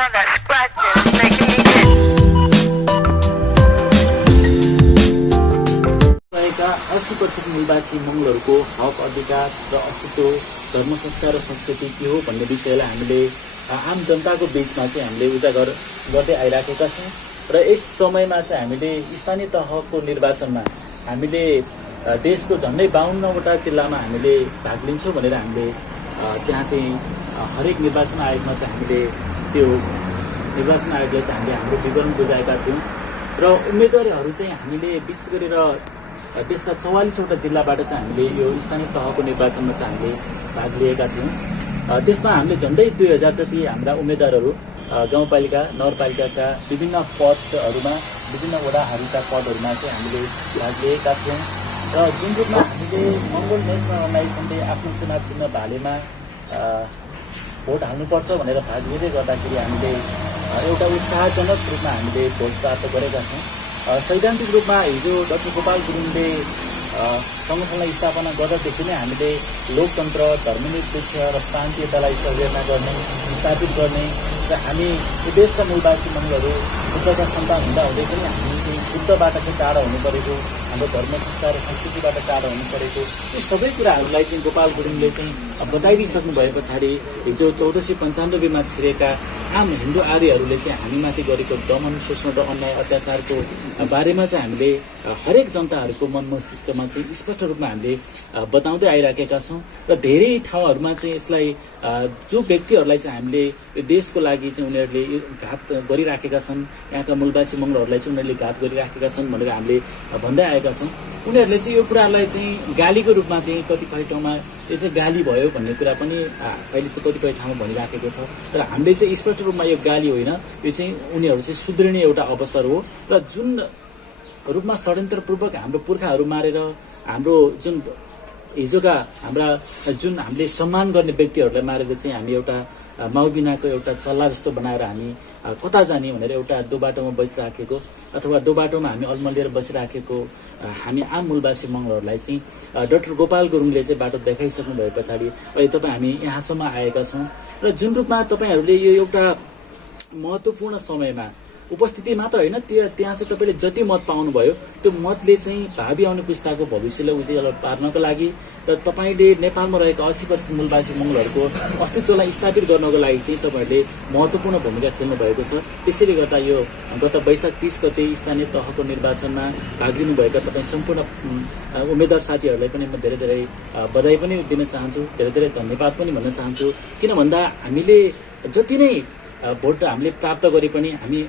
one that scratches, making me itch. रहेका 80% निवासी मङ्गलहरूको हक अधिकार र अस्तित्व धर्म संस्कार र संस्कृति के हो भन्ने विषयलाई हामीले आम जनताको बीचमा चाहिँ हामीले उजागर गर्दै आइराखेका छौँ र यस समयमा चाहिँ हामीले स्थानीय तहको निर्वाचनमा हामीले देशको झन्डै 52वटा जिल्लामा हामीले भाग लिन्छौँ भनेर हामीले त्यहाँ चाहिँ हरेक निर्वाचन आयोगमा चाहिँ हामीले त्यो निर्वाचन आयोगले चाहिँ हामीले हाम्रो विवरण बुझाएका थियौँ र उम्मेदवारहरू चाहिँ हामीले विशेष गरेर देशका 44वटा जिल्लाबाट चाहिँ हामीले यो स्थानीय तहको निर्वाचनमा चाहिँ हामीले भाग लिएका थियौँ। त्यसमा हामीले झन्डै 2000 जति हाम्रा उम्मेदवारहरू गाउँपालिका नगरपालिकाका विभिन्न पदहरूमा विभिन्न वडाहरूका पदहरूमा चाहिँ हामीले भाग लिएका थियौँ र जुन रूपमा हामीले मङ्गोल नेसनल अर्गनाइजेसनले आफ्नो चुनाव चिन्ह भालेमा भोट हाल्नुपर्छ भनेर भाग लिँदै गर्दाखेरि हामीले एउटा उत्साहजनक रूपमा हामीले भोट प्राप्त गरेका छौँ। सैद्धान्तिक रूपमा हिजो डाक्टर गोपाल गुरुङले सङ्गठनलाई स्थापना गर्दादेखि नै हामीले लोकतन्त्र धर्मनिरपेक्ष र प्रान्तीयतालाई सृजना गर्ने स्थापित गर्ने र हामी यो देशका मूलवासी मङ्गलहरू बुद्धका सन्तान हुँदा हुँदै पनि हामी चाहिँ बुद्धबाट चाहिँ टाढा हुनु परेको हाम्रो धर्म संस्कार र संस्कृतिबाट टाढा हुनु परेको यो सबै कुराहरूलाई चाहिँ गोपाल गुरुङले चाहिँ बताइदिइसक्नु भए पछाडि हिजो 1495मा छिरेका आम हिन्दू आर्यहरूले चाहिँ हामीमाथि गरेको दमन शोषण र अन्याय अत्याचारको बारेमा चाहिँ हामीले हरेक जनताहरूको मन मस्तिष्कमा चाहिँ स्पष्ट रूपमा हामीले बताउँदै आइराखेका छौँ र धेरै ठाउँहरूमा चाहिँ यसलाई जो व्यक्तिहरूलाई चाहिँ हामीले यो देशको लागि चाहिँ उनीहरूले घात गरिराखेका छन् यहाँका मूलवासी मङ्गलहरूलाई चाहिँ उनीहरूले घात गरिराखेका छन् भनेर हामीले भन्दै आएका छौँ। उनीहरूले चाहिँ यो कुरालाई चाहिँ गालीको रूपमा चाहिँ कतिपय ठाउँमा यो चाहिँ गाली भयो भन्ने कुरा पनि अहिले चाहिँ कतिपय ठाउँमा भनिराखेको छ तर हामीले चाहिँ स्पष्ट रूपमा यो गाली होइन यो चाहिँ उनीहरू चाहिँ सुध्रिने एउटा अवसर हो र जुन रूपमा षड्यन्त्रपूर्वक हाम्रो पुर्खाहरू मारेर हाम्रो जुन हिजोका हाम्रा जुन हामीले सम्मान गर्ने व्यक्तिहरूलाई मारेर चाहिँ हामी एउटा माउबिनाको एउटा चल्ला जस्तो बनाएर हामी कता जाने भनेर एउटा दोबाटोमा बसिराखेको अथवा दोबाटोमा हामी अल्मलिएर बसिराखेको हामी आम मूलवासी मङ्गलहरूलाई चाहिँ डाक्टर गोपाल गुरुङले चाहिँ बाटो देखाइसक्नु भए पछाडि अहिले तपाईँ हामी यहाँसम्म आएका छौँ र जुन रूपमा तपाईँहरूले यो एउटा महत्त्वपूर्ण समयमा उपस्थिति मात्र होइन त्यहाँ चाहिँ तपाईँले जति मत पाउनुभयो त्यो मतले चाहिँ भावी आउने पुस्ताको भविष्यलाई उज्यालो पार्नको लागि र तपाईँले नेपालमा रहेका 80% मूलवासी मङ्गलहरूको अस्तित्वलाई स्थापित गर्नको लागि चाहिँ तपाईँहरूले महत्त्वपूर्ण भूमिका खेल्नु भएको छ। त्यसैले गर्दा यो गत वैशाख 30 गते स्थानीय तहको निर्वाचनमा भाग लिनुभएका तपाईँ सम्पूर्ण उम्मेदवार साथीहरूलाई पनि म धेरै धेरै बधाई पनि दिन चाहन्छु, धेरै धेरै धन्यवाद पनि भन्न चाहन्छु। किन भन्दा हामीले जति नै भोट हामीले प्राप्त गरे पनि हामी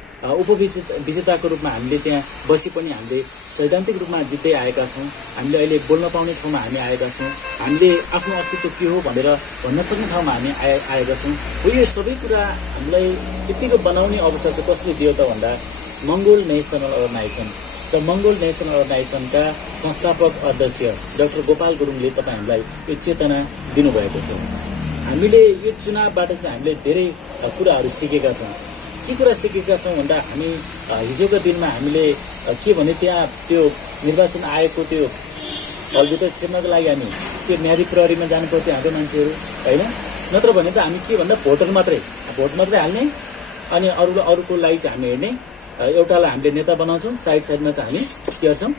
उपविजेताको रूपमा हामीले त्यहाँ बसी पनि हामीले सैद्धान्तिक रूपमा जित्दै आएका छौँ। हामीले अहिले बोल्न पाउने ठाउँमा हामी आएका छौँ, हामीले आफ्नो अस्तित्व के हो भनेर भन्न सक्ने ठाउँमा हामी आएका छौँ। हो यो सबै कुरा हामीलाई यतिको बनाउने अवसर चाहिँ कसले दियो त भन्दा मङ्गोल नेसनल अर्गनाइजेसन र मङ्गोल नेसनल अर्गनाइजेसनका संस्थापक अध्यक्ष डाक्टर गोपाल गुरुङले तपाईँहरूलाई यो चेतना दिनुभएको छ। हामीले यो चुनावबाट चाहिँ हामीले धेरै कुराहरू सिकेका छौँ। के कुरा सिकेका छौँ भन्दा हामी हिजोको दिनमा हामीले के भने त्यहाँ त्यो निर्वाचन आयोगको त्यो हलभित्र छिर्नको लागि हामी त्यो न्यायाधीश प्रहरीमा जानु पर्थ्यो हाम्रो मान्छेहरू होइन, नत्र भने त हामी के भन्दा भोट मात्रै हाल्ने अनि अरूको लागि चाहिँ हामी हेर्ने, एउटालाई हामीले नेता बनाउँछौँ, साइडमा चाहिँ हामी के गर्छौँ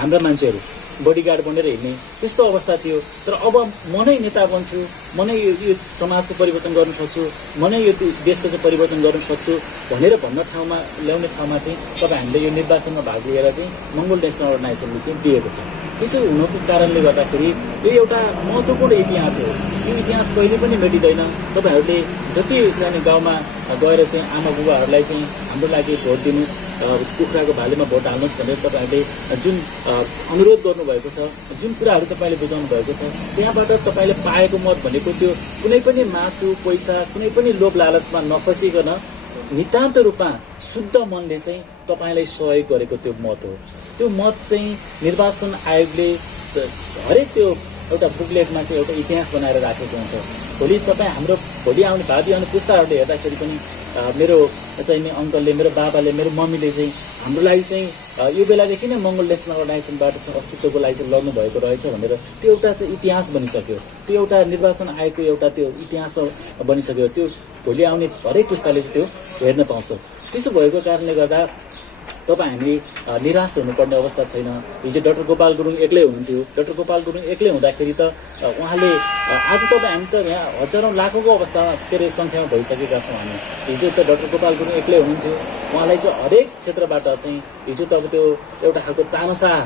हाम्रा मान्छेहरू बडीगार्ड बनेर हिँड्ने त्यस्तो अवस्था थियो। तर अब म नै नेता बन्छु, म नै यो समाजको परिवर्तन गर्न सक्छु, म नै यो देशको चाहिँ परिवर्तन गर्न सक्छु भनेर ल्याउने ठाउँमा चाहिँ तपाईँ हामीले यो निर्वाचनमा भाग लिएर चाहिँ मङ्गोल नेसनल अर्गनाइजेसनले चाहिँ दिएको छ। त्यसो हुनुको कारणले गर्दाखेरि यो एउटा महत्त्वपूर्ण इतिहास हो। यो इतिहास कहिले पनि मेटिँदैन। तपाईँहरूले जति चाहिँ गाउँमा गएर चाहिँ आमा बुबाहरूलाई चाहिँ हाम्रो लागि भोट दिनुहोस्, कुखुराको भालेमा भोट हाल्नुहोस् भनेर तपाईँहरूले जुन अनुरोध गर्नुभएको छ, जुन कुराहरू तपाईँले बुझाउनु भएको छ, त्यहाँबाट तपाईँले पाएको मत भनेको त्यो कुनै पनि मासु पैसा कुनै पनि लोभ लालचमा नफसिकन नितान्त रूपमा शुद्ध मनले चाहिँ तपाईँलाई सहयोग गरेको त्यो मत हो। त्यो मत चाहिँ निर्वाचन आयोगले हरेक त्यो एउटा बुकलेटमा चाहिँ एउटा इतिहास बनाएर राखेको हुन्छ। भोलि तपाईँ हाम्रो भावी आउने पुस्ताहरूले हेर्दाखेरि पनि मेरो चाहिँ अङ्कलले, मेरो बाबाले, मेरो मम्मीले चाहिँ हाम्रो लागि चाहिँ यो बेलादेखि नै मङ्गोल नेसनल अर्गनाइजेसनबाट चाहिँ अस्तित्वको लागि चाहिँ लड्नु भएको रहेछ भनेर त्यो एउटा चाहिँ इतिहास बनिसक्यो। त्यो एउटा निर्वाचन आयोगको एउटा त्यो इतिहासमा बनिसक्यो। त्यो भोलि आउने हरेक पुस्ताले चाहिँ त्यो हेर्न पाउँछ। त्यसो भएको कारणले गर्दा तपाईँ हामी निराश हुनुपर्ने अवस्था छैन। हिजो डाक्टर गोपाल गुरुङ एक्लै हुनुहुन्थ्यो। डाक्टर गोपाल गुरुङ एक्लै हुँदाखेरि त उहाँले आज तपाईँ हामी त यहाँ हजारौँ लाखौँको अवस्थामा के अरे सङ्ख्यामा भइसकेका छौँ हामी। हिजो त डाक्टर गोपाल गुरुङ एक्लै हुनुहुन्थ्यो। उहाँलाई चाहिँ हरेक क्षेत्रबाट चाहिँ हिजो त अब त्यो एउटा खालको तानाशाह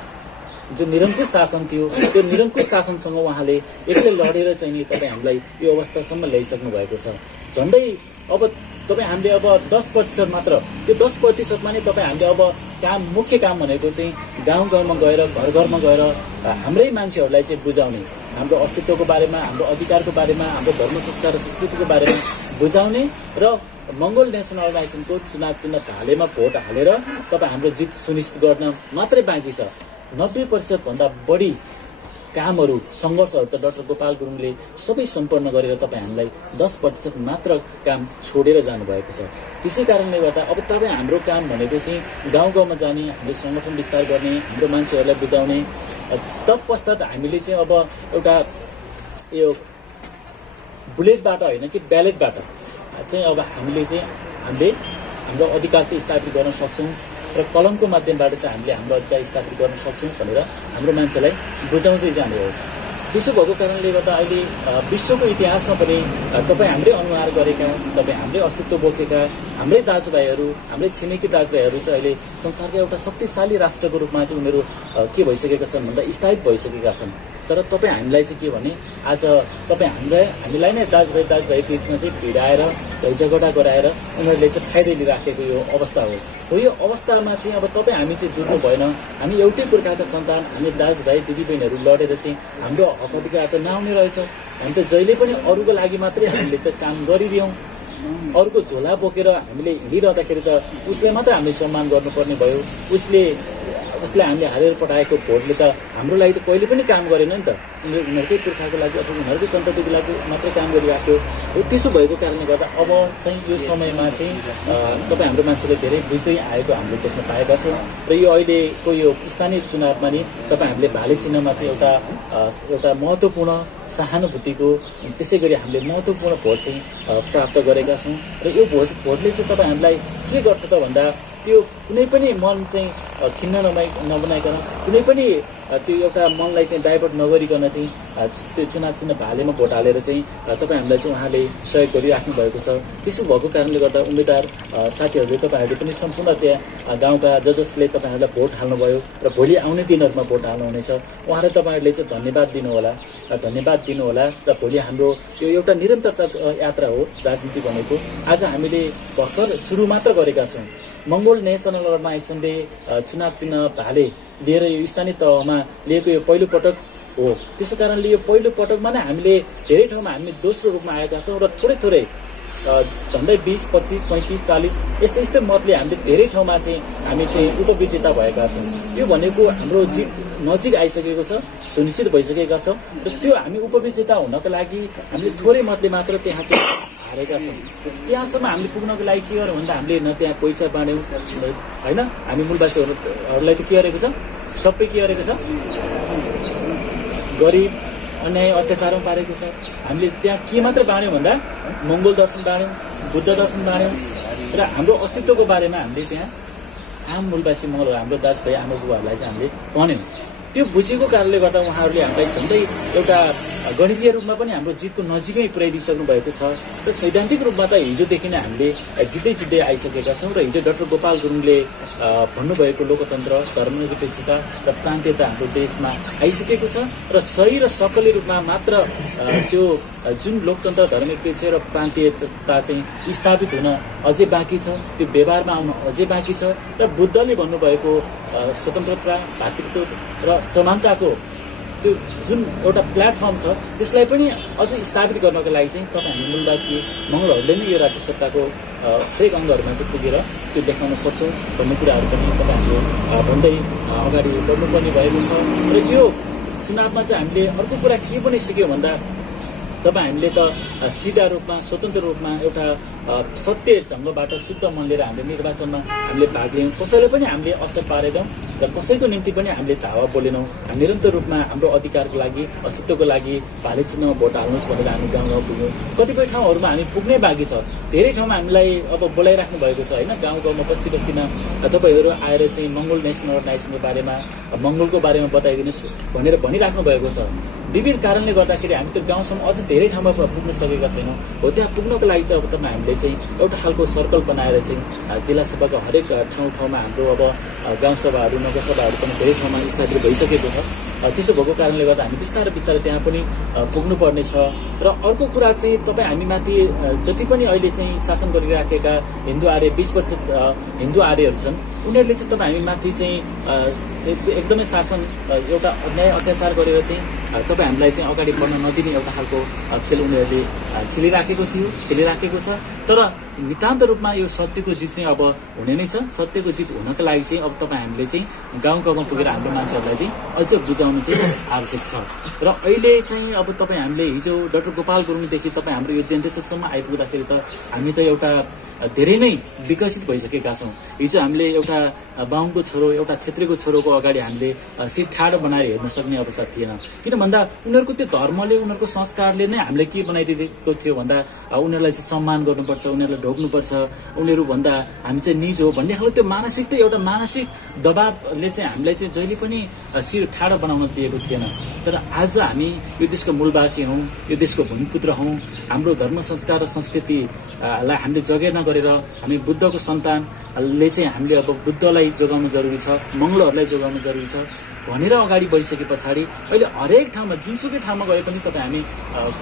जो निरङ्कुश शासन थियो त्यो निरङ्कुश शासनसँग उहाँले एक्लै लडेर चाहिँ नि तपाईँ हामीलाई यो अवस्थासम्म ल्याइसक्नु भएको छ। झन्डै अब तपाईँ हामीले अब 10% मात्र, त्यो 10%मा नै तपाईँ हामीले अब मुख्य काम भनेको चाहिँ गाउँ गाउँमा गएर घर घरमा गएर हाम्रै मान्छेहरूलाई चाहिँ बुझाउने, हाम्रो अस्तित्वको बारेमा, हाम्रो अधिकारको बारेमा, हाम्रो धर्म संस्कार र संस्कृतिको बारेमा बुझाउने र मङ्गोल नेसनल अर्गनाइजेसनको चुनाव चिन्ह भालेमा भोट हालेर तपाईँ हाम्रो जित सुनिश्चित गर्न मात्रै बाँकी छ। 90% भन्दा बढी कामहरू सङ्घर्षहरू त डाक्टर गोपाल गुरुङले सबै सम्पन्न गरेर तपाईँ हामीलाई 10% मात्र काम छोडेर जानुभएको छ। त्यसै कारणले गर्दा अब तपाईँ हाम्रो काम भनेको चाहिँ गाउँ गाउँमा जाने, हाम्रो सङ्गठन विस्तार गर्ने, हाम्रो मान्छेहरूलाई बुझाउने। तत्पश्चात हामीले चाहिँ अब एउटा यो बुलेटबाट होइन कि ब्यालेटबाट चाहिँ अब हामीले हाम्रो अधिकार चाहिँ स्थापित गर्न सक्छौँ र कलमको माध्यमबाट चाहिँ हामीले हाम्रो अधिकार स्थापित गर्न सक्छौँ भनेर हाम्रो मान्छेलाई बुझाउँदै जाने हो। त्यसो भएको कारणले गर्दा अहिले विश्वको इतिहासमा पनि तपाईँ हाम्रै अनुहार गरेका, तपाईँ हाम्रै अस्तित्व बोकेका हाम्रै दाजुभाइहरू, हाम्रै छिमेकी दाजुभाइहरू चाहिँ अहिले संसारका एउटा शक्तिशाली राष्ट्रको रूपमा चाहिँ उनीहरू के भइसकेका छन् भन्दा स्थायित भइसकेका छन्। तर तपाईँ हामीलाई चाहिँ के भने आज तपाईँ हामीलाई नै दाजुभाइ बिचमा चाहिँ भिडाएर झैझगडा गराएर उनीहरूले चाहिँ फाइदा लिइराखेको यो अवस्था हो। यो अवस्थामा चाहिँ अब तपाईँ हामी चाहिँ जुट्नु भएन। हामी एउटै पुर्खाका सन्तान, हामी दाजुभाइ दिदीबहिनीहरू लडेर चाहिँ हाम्रो हक अधिकार त नआउने रहेछ। हामी त जहिले पनि अरूको लागि मात्रै हामीले चाहिँ काम गरिदियौँ। अरूको झोला बोकेर हामीले हिँडिरहँदाखेरि त उसले मात्रै हामीले सम्मान गर्नुपर्ने भयो। उसले हामीले हालेर पठाएको भोटले त हाम्रो लागि त कहिले पनि काम गरेन नि त। उनीहरूकै पुर्खाको लागि अथवा उनीहरूकै सन्ततिको लागि मात्रै काम गरिराख्यो। त्यसो भएको कारणले गर्दा अब चाहिँ यो समयमा चाहिँ तपाईँ हाम्रो मान्छेले धेरै बुझ्दै आएको हामीले देख्न पाएका छौँ। र यो अहिलेको यो स्थानीय चुनावमा नि तपाईँ हामीले भाले चिन्हमा चाहिँ एउटा महत्त्वपूर्ण सहानुभूतिको, त्यसै गरी हामीले महत्त्वपूर्ण भोट चाहिँ प्राप्त गरेका छौँ। र यो भोटले चाहिँ तपाईँ हामीलाई के गर्छ त भन्दा त्यो कुनै पनि मन चाहिँ खिन्न नबनाइकन, कुनै पनि त्यो एउटा मनलाई चाहिँ डाइभर्ट नगरिकन चाहिँ त्यो चुनाव चिन्ह भालेमा भोट हालेर चाहिँ तपाईँ हामीलाई चाहिँ उहाँले सहयोग गरिराख्नु भएको छ। त्यसो भएको कारणले गर्दा उम्मेदवार साथीहरूले तपाईँहरूले पनि सम्पूर्ण त्यहाँ गाउँका जसले तपाईँहरूलाई भोट हाल्नुभयो र भोलि आउने दिनहरूमा भोट हाल्नुहुनेछ उहाँलाई तपाईँहरूले चाहिँ धन्यवाद दिनुहोला। र भोलि हाम्रो यो एउटा निरन्तरता यात्रा हो राजनीति भनेको। आज हामीले भर्खर सुरु मात्र गरेका छौँ। मङ्गोल नेसनल अर्गनाइजेसनले चुनाव चिन्ह भाले लिएर यो स्थानीय तहमा लिएको यो पहिलो पटक हो। त्यसो कारणले यो पहिलो पटकमा नै हामीले धेरै ठाउँमा हामी दोस्रो रूपमा आएका छौँ र थोरै झन्डै 20, 25, 35, 40 यस्तै मतले हामीले धेरै ठाउँमा चाहिँ हामी चाहिँ उपविजेता भएका छौँ। यो भनेको हाम्रो जित नजिक आइसकेको छ, सुनिश्चित भइसकेका छौँ। र त्यो हामी उपविजेता हुनको लागि हामीले थोरै मतले मात्र त्यहाँ चाहिँ हारेका छौँ। त्यहाँसम्म हामीले पुग्नको लागि के गर्यो भन्दा हामीले न त्यहाँ पैसा बाँड्यौँ होइन, हामी मूलवासीहरूलाई त के गरेको छ, सबै के गरेको छ, गरिब अन्याय अत्याचारमा पारेको छ। हामीले त्यहाँ के मात्र बाँड्यौँ भन्दा मङ्गोल दर्शन बाँड्यौँ, बुद्ध दर्शन बाँड्यौँ र हाम्रो अस्तित्वको बारेमा हामीले त्यहाँ आम मूलवासी मङ्गलहरू हाम्रो दाजुभाइ आमा बुबाहरूलाई चाहिँ हामीले भन्यौँ। त्यो बुझेको कारणले गर्दा उहाँहरूले हामीलाई झन्डै एउटा गणितीय रूपमा पनि हाम्रो जितको नजिकै पुर्याइदिइसक्नु भएको छ। र सैद्धान्तिक रूपमा त हिजोदेखि नै हामीले जित्दै आइसकेका छौँ। र हिजो डाक्टर गोपाल गुरुङले भन्नुभएको लोकतन्त्र, धर्मनिरपेक्षता र प्रान्तीयता हाम्रो देशमा आइसकेको छ। र सही र सकली रूपमा मात्र त्यो जुन लोकतन्त्र, धर्मनिरपेक्ष र प्रान्तीयता चाहिँ स्थापित हुन अझै बाँकी छ, त्यो व्यवहारमा आउन अझै बाँकी छ। र बुद्धले भन्नुभएको स्वतन्त्रता, भातृत्व र समानताको त्यो जुन एउटा प्लेटफर्म छ त्यसलाई पनि अझै स्थापित गर्नको लागि चाहिँ तपाईँ हामी मूलवासी मङ्गलहरूले नै यो राज्य सत्ताको हरेक अङ्गहरूमा चाहिँ पुगेर त्यो देखाउन सक्छौँ भन्ने कुराहरू पनि तपाईँहरूले भन्दै अगाडि बढ्नुपर्ने भएको छ। र यो चुनावमा चाहिँ हामीले अर्को कुरा के पनि सिक्यौँ भन्दा तपाईँ हामीले त सिधा रूपमा, स्वतन्त्र रूपमा एउटा सत्य ढङ्गबाट शुद्ध मन लिएर हामीले निर्वाचनमा हामीले भाग लियौँ, कसैलाई पनि हामीले असर पारेनौँ र कसैको निम्ति पनि हामीले धावा बोलेनौँ। हामी निरन्तर रूपमा हाम्रो अधिकारको लागि, अस्तित्वको लागि भाले चिन्हमा भोट हाल्नुहोस् भनेर हामी गाउँ गाउँ पुग्यौँ। कतिपय ठाउँहरूमा हामी पुग्नै बाँकी छ, धेरै ठाउँमा हामीलाई अब बोलाइराख्नु भएको छ होइन। गाउँ गाउँमा बस्ती बस्तीमा तपाईँहरू आएर चाहिँ मङ्गोल नेसन अर्गनाइजेसनको बारेमा, मङ्गोलको बारेमा बताइदिनुहोस् भनेर भनिराख्नु भएको छ। विविध कारणले गर्दाखेरि हामी त्यो गाउँसम्म अझ धेरै ठाउँमा पुग्न सकेका छैनौँ। हो त्यहाँ पुग्नको लागि चाहिँ अब तपाईँ हामीले चाहिँ एउटा खालको सर्कल बनाएर चाहिँ जिल्ला सभाको हरेक ठाउँमा हाम्रो अब गाउँसभाहरू, नगरसभाहरू पनि धेरै ठाउँमा स्थापित भइसकेको छ। त्यसो भएको कारणले गर्दा हामी बिस्तारै बिस्तारै त्यहाँ पनि पुग्नुपर्ने छ। र अर्को कुरा चाहिँ तपाईँ हामी माथि जति पनि अहिले चाहिँ शासन गरिराखेका हिन्दू आर्य 20% हिन्दू आर्यहरू छन्, उनीहरूले चाहिँ तपाईँ हामी माथि चाहिँ एकदमै शासन एउटा अन्याय अत्याचार गरेर चाहिँ तपाईँ हामीलाई चाहिँ अगाडि बढ्न नदिने एउटा खालको खेल उनीहरूले खेलिराखेको छ। तर नितान्त रूपमा यो सत्यको जित चाहिँ अब हुने नै छ। सत्यको जित हुनको लागि चाहिँ अब तपाईँ हामीले चाहिँ गाउँ गाउँमा पुगेर हाम्रो मान्छेहरूलाई चाहिँ अझ बुझाउनु चाहिँ आवश्यक छ। र अहिले चाहिँ अब तपाईँ हामीले हिजो डाक्टर गोपाल गुरुङदेखि तपाईँ हाम्रो यो जेनेरेसनसम्म आइपुग्दाखेरि त हामी त एउटा धेरै नै विकसित भइसकेका छौँ। हिजो हामीले एउटा बाहुनको छोरो, एउटा क्षेत्रीको छोरोको अगाडि हामीले सिट ठाडो बनाएर हेर्न सक्ने अवस्था थिएन। किन भन्दा उनीहरूको त्यो धर्मले, उनीहरूको संस्कारले नै हामीले के बनाइदिएको थियो भन्दा उनीहरूलाई चाहिँ सम्मान गर्नुपर्छ, उनीहरूलाई ढोक्नुपर्छ, उनीहरू भन्दा हामी चाहिँ निज हो भन्ने खालको त्यो मानसिकता, एउटा मानसिक दबावले चाहिँ हामीलाई चाहिँ जहिले पनि शिर ठाडो बनाउन दिएको थिएन। तर आज हामी यो देशको मूलवासी हौँ, यो देशको भूमिपुत्र हौँ। हाम्रो धर्म, संस्कार र संस्कृतिलाई हामीले जगेर्ना गरेर हामी बुद्धको सन्तानले चाहिँ हामीले अब बुद्धलाई जोगाउनु जरुरी छ, मङ्गलहरूलाई जोगाउनु जरुरी छ भनेर अगाडि बढिसके पछाडि अहिले हरेक ठाउँमा, जुनसुकै ठाउँमा गए पनि तपाईँ हामी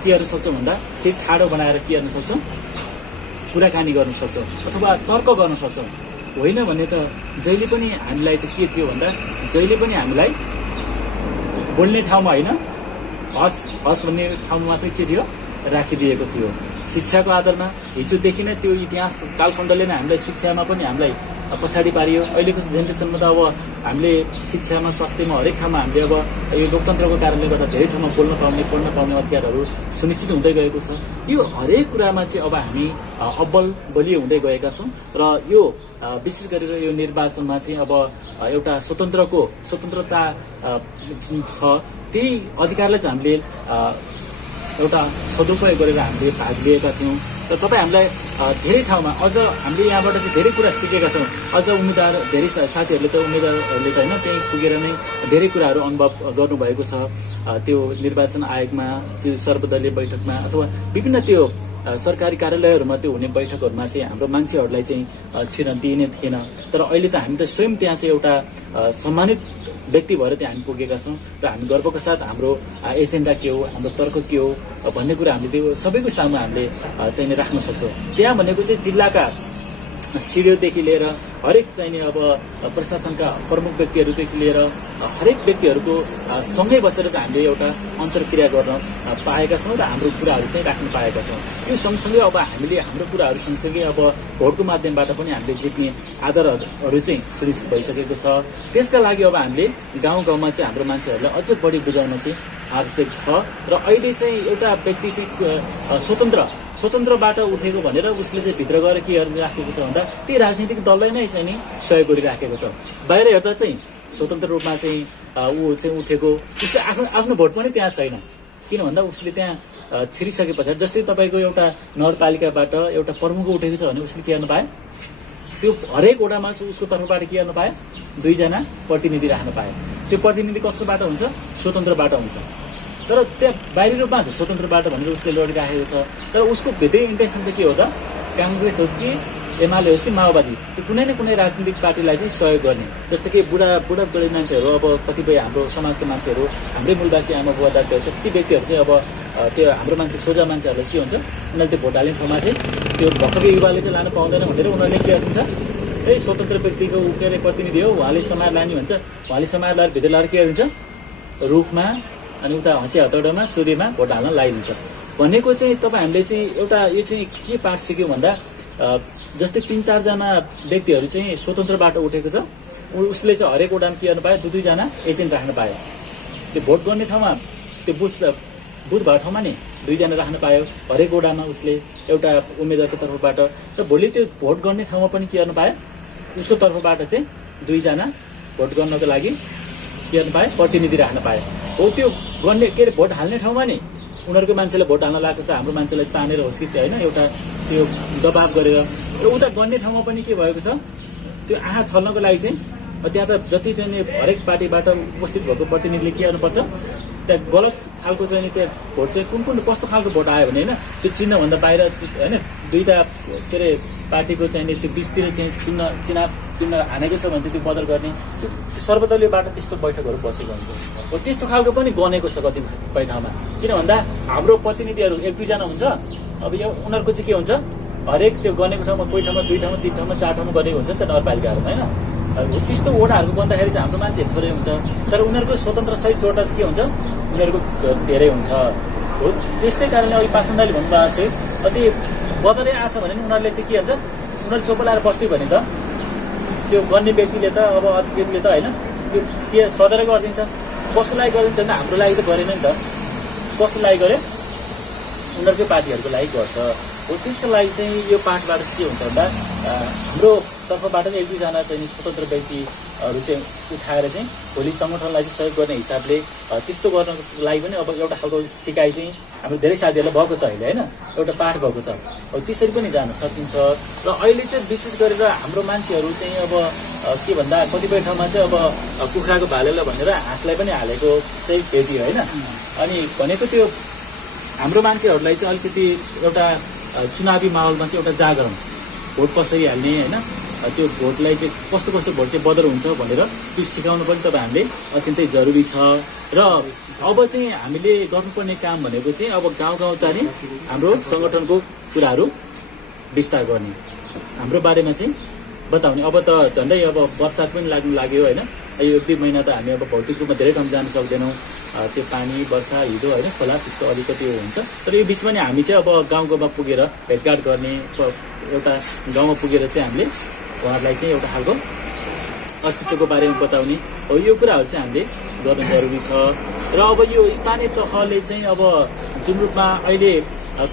के गर्न सक्छौँ भन्दा सिट ठाडो बनाएर के गर्न सक्छौँ, कुराकानी गर्न सक्छौँ अथवा तर्क गर्न सक्छौँ। होइन भने त जहिले पनि हामीलाई त के थियो भन्दा जहिले पनि हामीलाई बोल्ने ठाउँमा होइन, हस् भन्ने ठाउँमा मात्रै के थियो, राखिदिएको थियो। शिक्षाको आधारमा हिजोदेखि नै त्यो इतिहास कालखण्डले नै हामीलाई शिक्षामा पनि हामीलाई पछाडि पारियो। अहिलेको जेनेरेसनमा त अब हामीले शिक्षामा, स्वास्थ्यमा हरेक ठाउँमा हामीले अब यो लोकतन्त्रको कारणले गर्दा धेरै ठाउँमा बोल्न पाउने, पढ्न पाउने अधिकारहरू सुनिश्चित हुँदै गएको छ। यो हरेक कुरामा चाहिँ अब हामी अब्बल बलियो हुँदै गएका छौँ। र यो विशेष गरेर यो निर्वाचनमा चाहिँ अब एउटा स्वतन्त्रता जुन छ त्यही अधिकारलाई चाहिँ हामीले एउटा सदुपयोग गरेर हामीले भाग लिएका थियौँ। र तपाईँ हामीलाई धेरै ठाउँमा अझ हामीले यहाँबाट चाहिँ धेरै कुरा सिकेका छौँ। अझ उम्मेदवार धेरै साथीहरूले त उम्मेदवारहरूले त होइन त्यहीँ पुगेर नै धेरै कुराहरू अनुभव गर्नुभएको छ। त्यो निर्वाचन आयोगमा, त्यो सर्वदलीय बैठकमा अथवा विभिन्न त्यो सरकारी कार्यालयहरूमा त्यो हुने बैठकहरूमा चाहिँ हाम्रो मान्छेहरूलाई चाहिँ छिर्न दिइने थिएन। तर अहिले त हामी त स्वयं त्यहाँ चाहिँ एउटा सम्मानित व्यक्ति भएर त्यहाँ हामी पुगेका छौँ। र हामी गर्वको साथ हाम्रो एजेन्डा के हो, हाम्रो तर्क के हो भन्ने कुरा हामीले त्यो सबैको सामु हामीले चाहिँ राख्न सक्छौँ। त्यहाँ भनेको चाहिँ जिल्लाका सिडिओदेखि लिएर हरेक चाहिने अब प्रशासनका प्रमुख व्यक्तिहरूदेखि लिएर हरेक व्यक्तिहरूको सँगै बसेर चाहिँ हामीले एउटा अन्तर्क्रिया गर्न पाएका छौँ र हाम्रो कुराहरू चाहिँ राख्न पाएका छौँ। यो सँगसँगै अब हामीले हाम्रो कुराहरू सँगसँगै अब भोटको माध्यमबाट पनि हामीले जित्ने आधारहरू चाहिँ सुनिश्चित भइसकेको छ। त्यसका लागि अब हामीले गाउँ गाउँमा चाहिँ हाम्रो मान्छेहरूलाई अझ बढी बुझाउन चाहिँ आवश्यक छ। र अहिले चाहिँ एउटा व्यक्ति चाहिँ स्वतन्त्रबाट उठेको भनेर उसले चाहिँ भित्र गएर के गरिराखेको छ भन्दा त्यही राजनीतिक दललाई नै चाहिँ नि सहयोग गरिराखेको छ। बाहिर हेर्दा चाहिँ स्वतन्त्र रूपमा चाहिँ ऊ चाहिँ उठेको, उसले आफ्नो भोट पनि त्यहाँ छैन। किन भन्दा उसले त्यहाँ छिरिसके पछाडि जस्तै तपाईँको एउटा नगरपालिकाबाट एउटा प्रमुख उठेको छ भने उसले के गर्न पाए, त्यो हरेक वडामा उसको तर्फबाट के गर्न पाए, 2 जना प्रतिनिधि राख्न पाए। त्यो प्रतिनिधि कसकोबाट हुन्छ, स्वतन्त्रबाट हुन्छ। तर त्यहाँ बाहिरी रूपमा छ स्वतन्त्रबाट भनेर उसले लडिराखेको छ। तर उसको भित्री इन्टेन्सन चाहिँ के हो त, काङ्ग्रेस होस् कि एमाले होस् कि माओवादी, त्यो कुनै न कुनै राजनीतिक पार्टीलाई चाहिँ सहयोग गर्ने। जस्तो कि बुढी मान्छेहरू, अब कतिपय हाम्रो समाजको मान्छेहरू, हाम्रै मूलवासी आमा बुवा दाजुहरू, ती व्यक्तिहरू चाहिँ अब त्यो हाम्रो मान्छे सोझा मान्छेहरूलाई के हुन्छ, उनीहरूले त्यो भोट हाल्ने ठाउँमा चाहिँ त्यो भर्खरै युवाले चाहिँ लानु पाउँदैन भनेर उनीहरूले के गर्नुहुन्छ, त्यही स्वतन्त्र व्यक्तिको के अरे प्रतिनिधि हो, उहाँले समाएर लाने भन्छ, उहाँले समाएर लाएर भित्र लाएर के गरिन्छ, रुखमा अनि उता हँसिया हतौडामा सूर्यमा भोट हाल्न लगाइदिन्छ। भनेको चाहिँ तपाईँ हामीले चाहिँ एउटा यो चाहिँ के पाठ सिक्यौँ भन्दा जस्तै 3-4 जना व्यक्तिहरू चाहिँ स्वतन्त्रबाट उठेको छ, उसले चाहिँ हरेक वडामा के गर्नु पायो, 2-2 जना एजेन्ट राख्न पायो। त्यो भोट गर्ने ठाउँमा, त्यो बुथ भएको ठाउँमा नि 2जना राख्न पायो हरेक वडामा उसले एउटा उम्मेदवारको तर्फबाट र भोलि त्यो भोट गर्ने ठाउँमा पनि के गर्न पायो उसको तर्फबाट चाहिँ 2जना भोट गर्नको लागि के गर्न पायो प्रतिनिधि राख्न पायो हो त्यो गर्ने के अरे भोट हाल्ने ठाउँमा नि उनीहरूको मान्छेले भोट हाल्न लागेको छ हाम्रो मान्छेलाई तानेर होस् कि होइन एउटा त्यो दबाब गरेर र उता गर्ने ठाउँमा पनि के भएको छ त्यो आँखा छल्नको लागि चाहिँ त्यहाँ त जति चाहिँ हरेक पार्टीबाट उपस्थित भएको प्रतिनिधिले के गर्नुपर्छ त्यहाँ गलत खालको चाहिँ नि त्यहाँ भोट चाहिँ कुन कस्तो खालको भोट आयो भने होइन त्यो चिन्हभन्दा बाहिर होइन 2टा के अरे पार्टीको चाहिँ नि त्यो बिचतिर चाहिँ चिन्ह हानेको छ भने चाहिँ त्यो बदल गर्ने त्यो सर्वदलीयबाट त्यस्तो बैठकहरू बसेको हुन्छ हो त्यस्तो खालको पनि गनेको छ कतिपय ठाउँमा किन भन्दा हाम्रो प्रतिनिधिहरू 1-2जना हुन्छ अब यो उनीहरूको चाहिँ के हुन्छ हरेक त्यो गनेको ठाउँमा कोही ठाउँमा 2 ठाउँमा 3 ठाउँमा 4 ठाउँमा गरेको हुन्छ नि त नगरपालिकाहरू होइन त्यस्तो वडाहरूको बन्दाखेरि चाहिँ हाम्रो मान्छे थोरै हुन्छ तर उनीहरूको स्वतन्त्र सहित जोडा चाहिँ के हुन्छ उनीहरूको धेरै हुन्छ हो त्यस्तै कारणले अघि पासवानले भन्नुभएको जस्तै अति बदलै आछ भने नि उनीहरूले त्यो के हुन्छ उनीहरू चोपो लाएर बस्दै भने त त्यो गर्ने व्यक्तिले त अब अधिकारीले त होइन त्यो के सदरै गरिदिन्छ कसको लागि गरिदिन्छ नि हाम्रो लागि त गरेन नि त कसको लागि गर्यो उनीहरूकै पार्टीहरूको लागि गर्छ हो त्यसको लागि चाहिँ यो पाठबाट के हुन्छ भन्दा हाम्रो तर्फबाट चाहिँ 1-2जना चाहिँ स्वतन्त्र व्यक्तिहरू चाहिँ उठाएर चाहिँ भोलि सङ्गठनलाई चाहिँ सहयोग गर्ने हिसाबले त्यस्तो गर्नको लागि पनि अब एउटा खालको सिकाइ चाहिँ हाम्रो धेरै साथीहरूलाई भएको छ अहिले होइन एउटा पाठ भएको छ अब त्यसरी पनि जान सकिन्छ र अहिले चाहिँ विशेष गरेर हाम्रो मान्छेहरू चाहिँ अब के भन्दा कतिपय ठाउँमा चाहिँ अब कुखुराको भालेलाई भनेर हाँसलाई पनि हालेको चाहिँ भेटियो होइन अनि भनेको त्यो हाम्रो मान्छेहरूलाई चाहिँ अलिकति एउटा चुनावी माहौलमा चाहिँ एउटा जागरण भोट कसरी हाल्ने होइन त्यो भोटलाई चाहिँ कस्तो भोट चाहिँ बदल हुन्छ भनेर त्यो सिकाउनु पनि तपाईँ हामीले अत्यन्तै जरुरी छ र अब चाहिँ हामीले गर्नुपर्ने काम भनेको चाहिँ अब गाउँ चाहिँ हाम्रो सङ्गठनको कुराहरू विस्तार गर्ने हाम्रो बारेमा चाहिँ बताउने अब त झन्डै अब वर्षा पनि लाग्नु लाग्यो होइन यो 1-2 महिना त हामी अब भौतिक रूपमा धेरै ठाउँ जान सक्दैनौँ त्यो पानी बर्खा हिँडो होइन खोला त्यस्तो अलिकति हुन्छ तर यो बिचमा नि हामी चाहिँ अब गाउँमा पुगेर भेटघाट गर्ने एउटा गाउँमा पुगेर चाहिँ हामीले उहाँहरूलाई चाहिँ एउटा खालको अस्तित्वको बारेमा बताउने हो यो कुराहरू चाहिँ हामीले गर्न जरुरी छ र अब यो स्थानीय तहले चाहिँ अब जुन रूपमा अहिले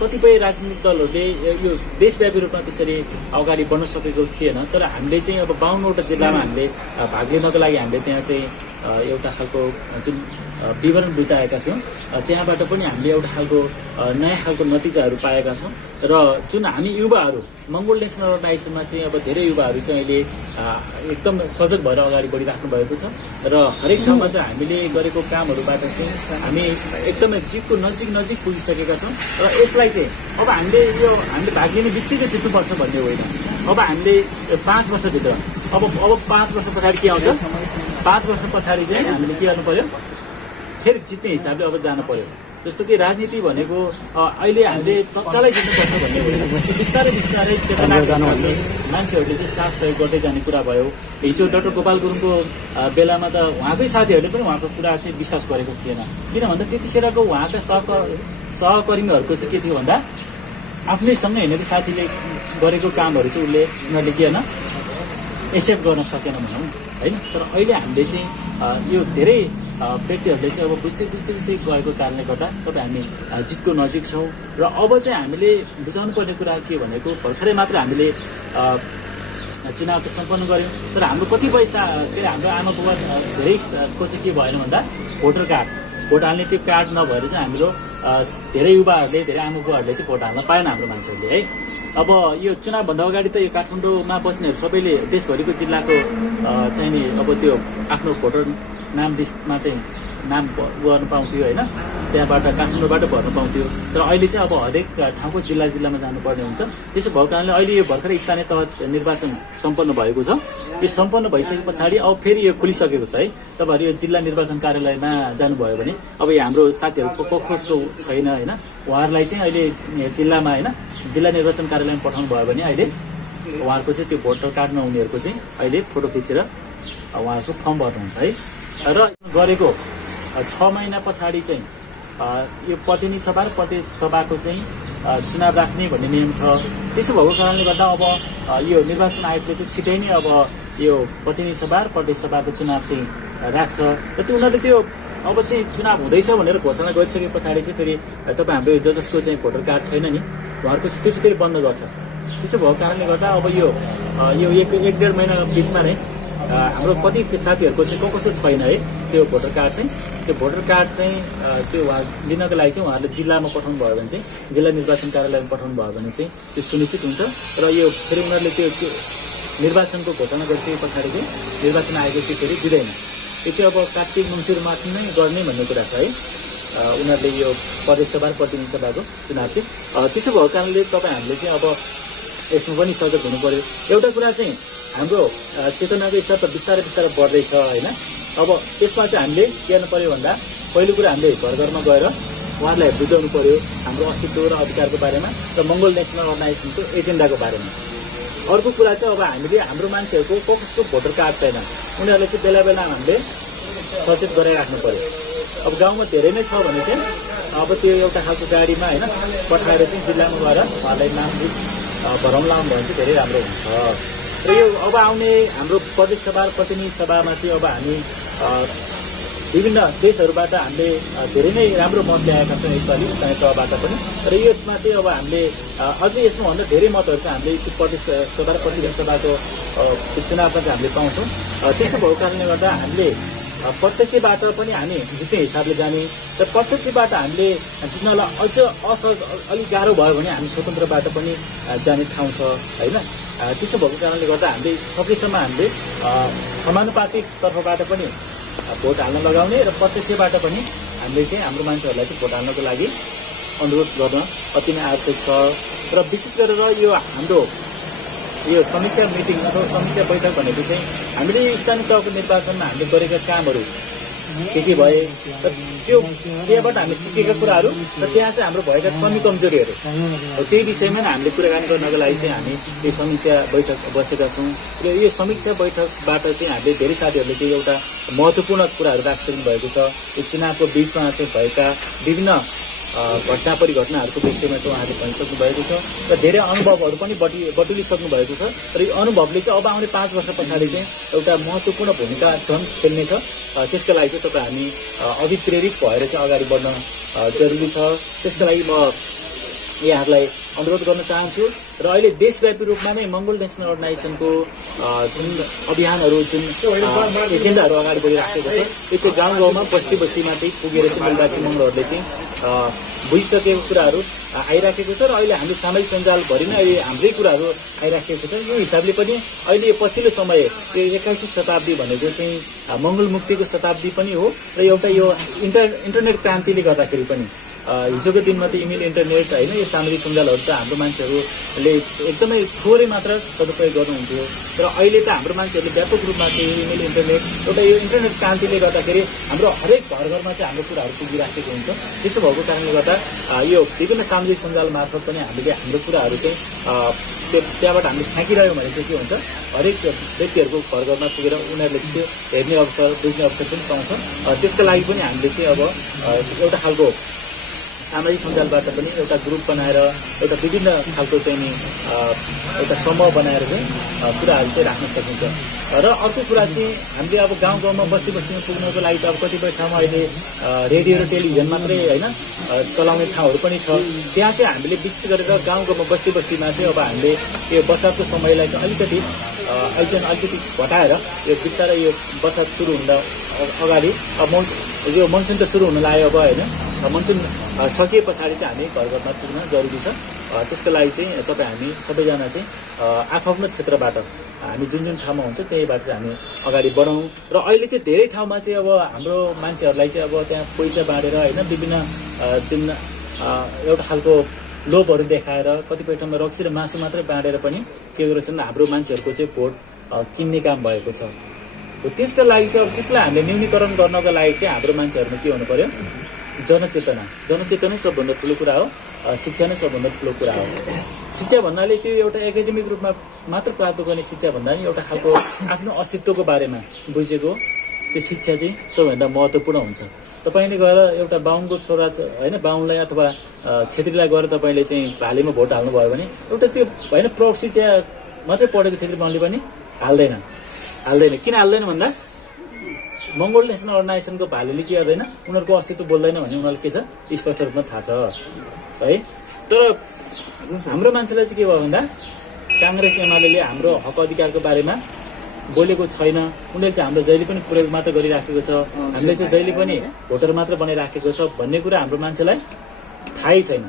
कतिपय राजनीतिक दलहरूले यो देशव्यापी रूपमा त्यसरी अगाडि बढ्न सकेको थिएन तर हामीले चाहिँ अब 52वटा जिल्लामा हामीले भाग लिनको लागि हामीले त्यहाँ चाहिँ एउटा खालको जुन विवरण बुझाएका थियौँ त्यहाँबाट पनि हामीले एउटा खालको नयाँ खालको नतिजाहरू पाएका छौँ र जुन हामी युवाहरू मङ्गोल नेसनल अर्गनाइजेसनमा चाहिँ अब धेरै युवाहरू चाहिँ अहिले एकदम सजग भएर अगाडि बढिराख्नु भएको छ र हरेक ठाउँमा चाहिँ हामीले गरेको कामहरूबाट चाहिँ हामी एकदमै जीवको नजिक पुगिसकेका छौँ र यसलाई चाहिँ अब हामीले भाग लिने बित्तिकै जित्नुपर्छ भन्ने होइन अब हामीले 5 वर्षभित्र अब 5 वर्ष पछाडि के आउँछ 5 वर्ष पछाडि चाहिँ हामीले के गर्नु पर्यो फेरि जित्ने हिसाबले अब जानु पर्यो जस्तो कि राजनीति भनेको अहिले हामीले तत्कालै जित्नुपर्छ भन्ने होइन बिस्तारै मान्छेहरूले चाहिँ साथ सहयोग गर्दै जाने कुरा भयो हिजो डाक्टर गोपाल गुरुङको बेलामा त उहाँकै साथीहरूले पनि उहाँको कुरा चाहिँ विश्वास गरेको थिएन किन भन्दा त्यतिखेरको उहाँका सहकर्मीहरूको चाहिँ के थियो भन्दा आफ्नै सँगै हिँडेको साथीले गरेको कामहरू चाहिँ उनीहरूले के होइन एक्सेप्ट गर्न सकेन भनौँ होइन तर अहिले हामीले चाहिँ यो धेरै व्यक्तिहरूले चाहिँ अब बुझ्दै गएको कारणले गर्दा तपाईँ हामी जितको नजिक छौँ र अब चाहिँ हामीले बुझाउनु पर्ने कुरा के भनेको भर्खरै मात्र हामीले चुनाव त सम्पन्न गऱ्यौँ तर हाम्रो कतिपय के अरे हाम्रो आमा बुबा धेरैको चाहिँ के भएन भन्दा भोटर कार्ड भोट हाल्ने त्यो कार्ड नभएर चाहिँ हाम्रो धेरै युवाहरूले धेरै आमा बुबाहरूले चाहिँ भोट हाल्न पाएन हाम्रो मान्छेहरूले है अब यो चुनावभन्दा अगाडि त यो काठमाडौँमा बस्नेहरू सबैले देशभरिको जिल्लाको चाहिँ नि अब त्यो आफ्नो भोटर नाम लिस्टमा चाहिँ नाम गर्न पाउँथ्यो होइन त्यहाँबाट काठमाडौँबाट भर्न पाउँथ्यो तर अहिले चाहिँ अब हरेक ठाउँको जिल्लामा जानुपर्ने हुन्छ त्यसो भएको कारणले अहिले यो भर्खरै स्थानीय तह निर्वाचन सम्पन्न भएको छ यो सम्पन्न भइसके पछाडि अब फेरि यो खुलिसकेको छ है तपाईँहरू यो जिल्ला निर्वाचन कार्यालयमा जानुभयो भने अब यो हाम्रो साथीहरूको खोजको छैन होइन उहाँहरूलाई चाहिँ अहिले जिल्लामा होइन जिल्ला निर्वाचन कार्यालयमा पठाउनु भयो भने अहिले उहाँहरूको चाहिँ त्यो भोटर कार्ड नहुनेहरूको चाहिँ अहिले फोटो खिचेर उहाँहरूको फर्म भर्नुहुन्छ है र गरेको 6 महिना पछाडि चाहिँ यो प्रतिनिधि सभा र प्रदेश सभाको चाहिँ चुनाव राख्ने भन्ने नियम छ त्यसो भएको कारणले गर्दा अब यो निर्वाचन आयोगले चाहिँ छिटै नै अब यो प्रतिनिधि सभा र प्रदेश सभाको चुनाव चाहिँ राख्छ र त्यो उनीहरूले त्यो अब चाहिँ चुनाव हुँदैछ भनेर घोषणा गरिसके पछाडि चाहिँ फेरि तपाईँ हाम्रो जसको चाहिँ भोटर कार्ड छैन नि उहाँहरूको चाहिँ त्यो चाहिँ फेरि बन्द गर्छ। त्यसो भएको कारणले गर्दा अब यो एक डेढ महिना बिचमा नै हाम्रो कति साथीहरूको चाहिँ कसो छैन है त्यो भोटर कार्ड चाहिँ। त्यो भोटर कार्ड चाहिँ त्यो उहाँ लिनको लागि चाहिँ उहाँहरूले जिल्लामा पठाउनु भयो भने चाहिँ जिल्ला निर्वाचन कार्यालयमा पठाउनु भयो भने चाहिँ त्यो सुनिश्चित हुन्छ। र यो फेरि उनीहरूले त्यो निर्वाचनको घोषणा गरिसके पछाडि चाहिँ निर्वाचन आयोगले चाहिँ फेरि दिँदैन। यो चाहिँ अब कार्तिक मङ्सिर मार्च नै गर्ने भन्ने कुरा छ है उनीहरूले यो प्रदेश सभा र प्रतिनिधि सभाको चुनाव चाहिँ। त्यसो भएको कारणले तपाईँ हामीले चाहिँ अब यसमा पनि सजग हुनु पर्यो। एउटा कुरा चाहिँ हाम्रो चेतनाको स्तर त बिस्तारै बिस्तारै बढ्दैछ होइन। अब त्यसमा चाहिँ हामीले के गर्नु पर्यो भन्दा पहिलो कुरा हामीले घर घरमा गएर उहाँहरूलाई बुझाउनु पर्यो हाम्रो अस्तित्व र अधिकारको बारेमा र मङ्गोल नेसनल अर्गनाइजेसनको एजेन्डाको बारेमा। अर्को कुरा चाहिँ अब हामीले हाम्रो मान्छेहरूको कसको भोटर कार्ड छैन उनीहरूलाई चाहिँ बेला बेला हामीले सचेत गराइराख्नु पर्यो। अब गाउँमा धेरै नै छ भने चाहिँ अब त्यो एउटा खालको गाडीमा होइन पठाएर चाहिँ जिल्लामा गएर उहाँलाई नाम भराउन लाउनु भयो भने चाहिँ धेरै राम्रो हुन्छ। र यो अब आउने हाम्रो प्रदेश सभा र प्रतिनिधि सभामा चाहिँ अब हामी विभिन्न देशहरूबाट हामीले धेरै नै राम्रो मत ल्याएका छौँ यसपालि चाहिँ तहबाट पनि। र यसमा चाहिँ अब हामीले अझै यसमा भन्दा धेरै मतहरू चाहिँ हामीले प्रदेश सभा र प्रतिनिधि सभाको चुनावमा चाहिँ हामीले पाउँछौँ। त्यसो भएको कारणले गर्दा हामीले प्रत्यक्षबाट पनि हामी जित्ने हिसाबले जाने र प्रत्यक्षबाट हामीले जित्नलाई अझ असहज अलिक गाह्रो भयो भने हामी स्वतन्त्रबाट पनि जाने ठाउँ छ होइन। त्यसो भएको कारणले गर्दा हामीले सकेसम्म हामीले समानुपातिक तर्फबाट पनि भोट हाल्न लगाउने र प्रत्यक्षबाट पनि हामीले चाहिँ हाम्रो मान्छेहरूलाई चाहिँ भोट हाल्नको लागि अनुरोध गर्न अति नै आवश्यक छ। र विशेष गरेर यो हाम्रो यो समीक्षा मिटिङ अथवा समीक्षा बैठक भनेको चाहिँ हामीले स्थानीय तहको निर्वाचनमा हामीले गरेका कामहरू के भए र त्यो त्यहाँबाट हामी सिकेका कुराहरू र त्यहाँ चाहिँ हाम्रो भएका कमी कमजोरीहरू त्यही विषयमा हामीले कुराकानी गर्नको लागि चाहिँ हामी यो समीक्षा बैठक बसेका छौँ। र यो समीक्षा बैठकबाट चाहिँ हामीले धेरै साथीहरूले चाहिँ एउटा महत्त्वपूर्ण कुराहरू राखिसक्नु भएको छ। यो चुनावको बिचमा चाहिँ भएका विभिन्न घटना परिघटनाहरूको विषयमा चाहिँ उहाँले भनिसक्नु भएको छ र धेरै अनुभवहरू पनि बटुलिसक्नु भएको छ। र यो अनुभवले चाहिँ अब आउने 5 वर्ष पछाडि चाहिँ एउटा महत्त्वपूर्ण भूमिका झन् खेल्नेछ। त्यसका लागि चाहिँ तपाईँ हामी अभिप्रेरित भएर चाहिँ अगाडि बढ्न जरुरी छ। त्यसका लागि म यहाँहरूलाई अनुरोध गर्न चाहन्छु। र अहिले देशव्यापी रूपमा नै मङ्गोल नेसनल अर्गनाइजेसनको जुन अभियानहरू जुन एजेन्डाहरू अगाडि बढिराखेको छ यो चाहिँ गाउँ गाउँमा बस्ती बस्तीमा चाहिँ पुगेर चाहिँ मूलवासी मङ्गलहरूले चाहिँ बुझिसकेको कुराहरू आइराखेको छ। र अहिले हामी सामाजिक सञ्जालभरि नै अहिले हाम्रै कुराहरू आइराखेको छ। यो हिसाबले पनि अहिले यो पछिल्लो समय यो 21औं शताब्दी भनेको चाहिँ मङ्गल मुक्तिको शताब्दी पनि हो। र एउटा यो इन्टरनेट क्रान्तिले गर्दाखेरि पनि हिजोको दिनमा त इमेल इन्टरनेट होइन यो सामाजिक सञ्जालहरू त हाम्रो मान्छेहरूले एकदमै थोरै मात्र सदुपयोग गर्नुहुन्थ्यो। तर अहिले त हाम्रो मान्छेहरूले व्यापक रूपमा चाहिँ इमेल इन्टरनेट एउटा यो इन्टरनेट क्रान्तिले गर्दाखेरि हाम्रो हरेक घर घरमा चाहिँ हाम्रो कुराहरू पुगिराखेको हुन्छ। त्यसो भएको कारणले गर्दा यो विभिन्न सामाजिक सञ्जाल मार्फत पनि हामीले हाम्रो कुराहरू चाहिँ त्यहाँबाट हामीले फ्याँकिरह्यौँ भने चाहिँ के हुन्छ हरेक व्यक्तिहरूको घर घरमा पुगेर उनीहरूले त्यो हेर्ने अवसर बुझ्ने अवसर पनि पाउँछ। त्यसका लागि पनि हामीले चाहिँ अब एउटा खालको सामाजिक सञ्जालबाट पनि एउटा ग्रुप बनाएर एउटा विभिन्न खालको चाहिँ नि एउटा समूह बनाएर चाहिँ कुराहरू चाहिँ राख्न सकिन्छ। र अर्को कुरा चाहिँ हामीले अब गाउँ गाउँमा बस्ती बस्तीमा पुग्नको लागि त अब कतिपय ठाउँमा अहिले रेडियो र टेलिभिजन मात्रै होइन चलाउने ठाउँहरू पनि छ। त्यहाँ चाहिँ हामीले विशेष गरेर गाउँ गाउँमा बस्ती बस्तीमा चाहिँ अब हामीले यो बर्सातको समयलाई चाहिँ अलिकति घटाएर यो बिस्तारै यो बर्सात सुरु हुँदा अगाडि अब यो मनसुन त सुरु हुन लाग्यो अब होइन मनसुन सकिए पछाडि चाहिँ हामी घर घरमा पुग्न जरुरी छ। त्यसको लागि चाहिँ तपाईँ हामी सबैजना चाहिँ आफ्नो क्षेत्रबाट हामी जुन जुन ठाउँमा हुन्छ त्यहीबाट चाहिँ हामी अगाडि बढौँ। र अहिले चाहिँ धेरै ठाउँमा चाहिँ अब हाम्रो मान्छेहरूलाई चाहिँ अब त्यहाँ पैसा बाँडेर होइन विभिन्न जुन एउटा खालको लोभहरू देखाएर कतिपय ठाउँमा रक्सी र मासु मात्रै बाँडेर पनि के गरेछन् हाम्रो मान्छेहरूको चाहिँ भोट किन्ने काम भएको छ। त्यसका लागि चाहिँ अब त्यसलाई हामीले न्यूनीकरण गर्नको लागि चाहिँ हाम्रो मान्छेहरूमा के हुनु पर्यो जनचेतना सबभन्दा ठुलो कुरा हो। शिक्षा नै सबभन्दा ठुलो कुरा हो। शिक्षा भन्नाले त्यो एउटा एकाडेमिक रूपमा मात्र प्राप्त गर्ने शिक्षा भन्दा नि एउटा खालको आफ्नो अस्तित्वको बारेमा बुझेको त्यो शिक्षा चाहिँ सबैभन्दा महत्त्वपूर्ण हुन्छ। तपाईँले गएर एउटा बाहुनको छोरा होइन बाहुनलाई अथवा छेत्रीलाई गएर तपाईँले चाहिँ भालेमा भोट हाल्नुभयो भने एउटा त्यो होइन प्रौढ शिक्षा मात्रै पढेको छेत्री बाहुनले पनि हाल्दैन। किन हाल्दैन भन्दा मङ्गोल नेसनल अर्गनाइजेसनको भालेले के गर्दैन, उनीहरूको अस्तित्व बोल्दैन भन्ने उनीहरूले के छ स्पष्ट रूपमा थाहा छ है। तर हाम्रो मान्छेलाई चाहिँ के भयो भन्दा काङ्ग्रेस एमाले हाम्रो हक अधिकारको बारेमा बोलेको छैन। उनीहरूले चाहिँ हाम्रो जहिले पनि प्रयोग मात्र गरिराखेको छ, हामीले चाहिँ जहिले पनि भोटर मात्र बनाइराखेको छ भन्ने कुरा हाम्रो मान्छेलाई थाहै छैन।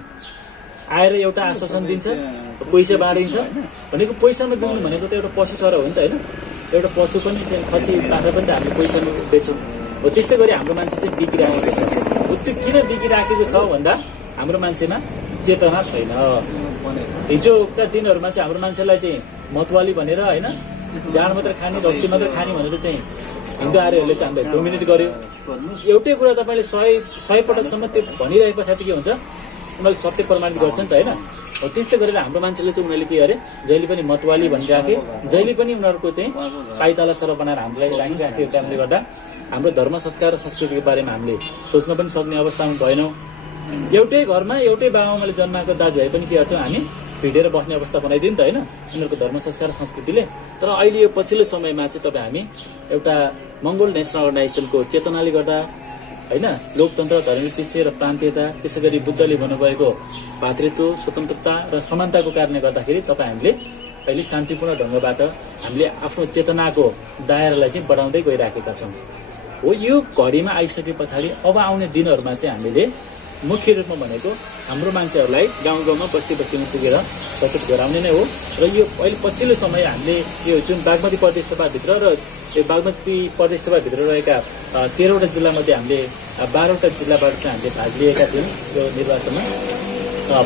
आएर एउटा आश्वासन दिन्छ, पैसा बाँडिन्छ भनेको पैसामा दिनु भनेको त एउटा पशु सर हो नि त होइन। एउटा पशु पनि चाहिँ खसी बाख्रा पनि त हामीले पैसामा बेच्छौँ हो। त्यस्तै गरी हाम्रो मान्छे चाहिँ बिग्रिराखेको छ। हो त्यो किन बिग्रिराखेको छ भन्दा हाम्रो मान्छेमा चेतना छैन। हिजोका दिनहरूमा चाहिँ हाम्रो मान्छेलाई चाहिँ मतवाली भनेर होइन, जाँड मात्र खाने रक्सी मात्र खाने भनेर चाहिँ हिन्दू आर्यहरूले चाहिँ हामीलाई डोमिनेट गर्यो। एउटै कुरा तपाईँले 100 पटकसम्म त्यो भनिरहेको पछाडि के हुन्छ, उनीहरूले सत्य प्रमाणित गर्छ नि त होइन। हो त्यस्तै गरेर हाम्रो मान्छेले चाहिँ उनीहरूले के गरे, जहिले पनि मतवाली भनिराखे, जहिले पनि उनीहरूको चाहिँ पाइताला सर बनाएर हामीलाई राखिराखेको कारणले गर्दा हाम्रो धर्म संस्कार र संस्कृतिको बारेमा हामीले सोच्न पनि सक्ने अवस्थामा भएनौँ। एउटै घरमा एउटै बाबाआमाले जन्माएको दाजुभाइ पनि के गर्छौँ हामी भिडेर बस्ने अवस्था बनाइदियो नि त होइन उनीहरूको धर्म संस्कार र संस्कृतिले। तर अहिले यो पछिल्लो समयमा चाहिँ तपाईँ हामी एउटा मङ्गोल नेसनल अर्गनाइजेसनको चेतनाले गर्दा होइन, लोकतन्त्र, धर्मनिरपेक्ष र प्रान्तीयता, त्यसै गरी बुद्धले भन्नुभएको भातृत्व, स्वतन्त्रता र समानताको कारणले गर्दाखेरि तपाईँ हामीले अहिले शान्तिपूर्ण ढङ्गबाट हामीले आफ्नो चेतनाको दायरालाई चाहिँ बढाउँदै गइराखेका छौँ। हो यो घडीमा आइसके पछाडि अब आउने दिनहरूमा चाहिँ हामीले मुख्य रूपमा भनेको हाम्रो मान्छेहरूलाई गाउँ गाउँमा बस्ती बस्तीमा पुगेर सचेत गराउने नै हो। र यो अहिले पछिल्लो समय हामीले यो जुन बागमती प्रदेश सभाभित्र र यो बागमती प्रदेश सभाभित्र रहेका 13वटा जिल्लामध्ये हामीले 12वटा जिल्लाबाट चाहिँ हामीले भाग लिएका थियौँ यो निर्वाचनमा।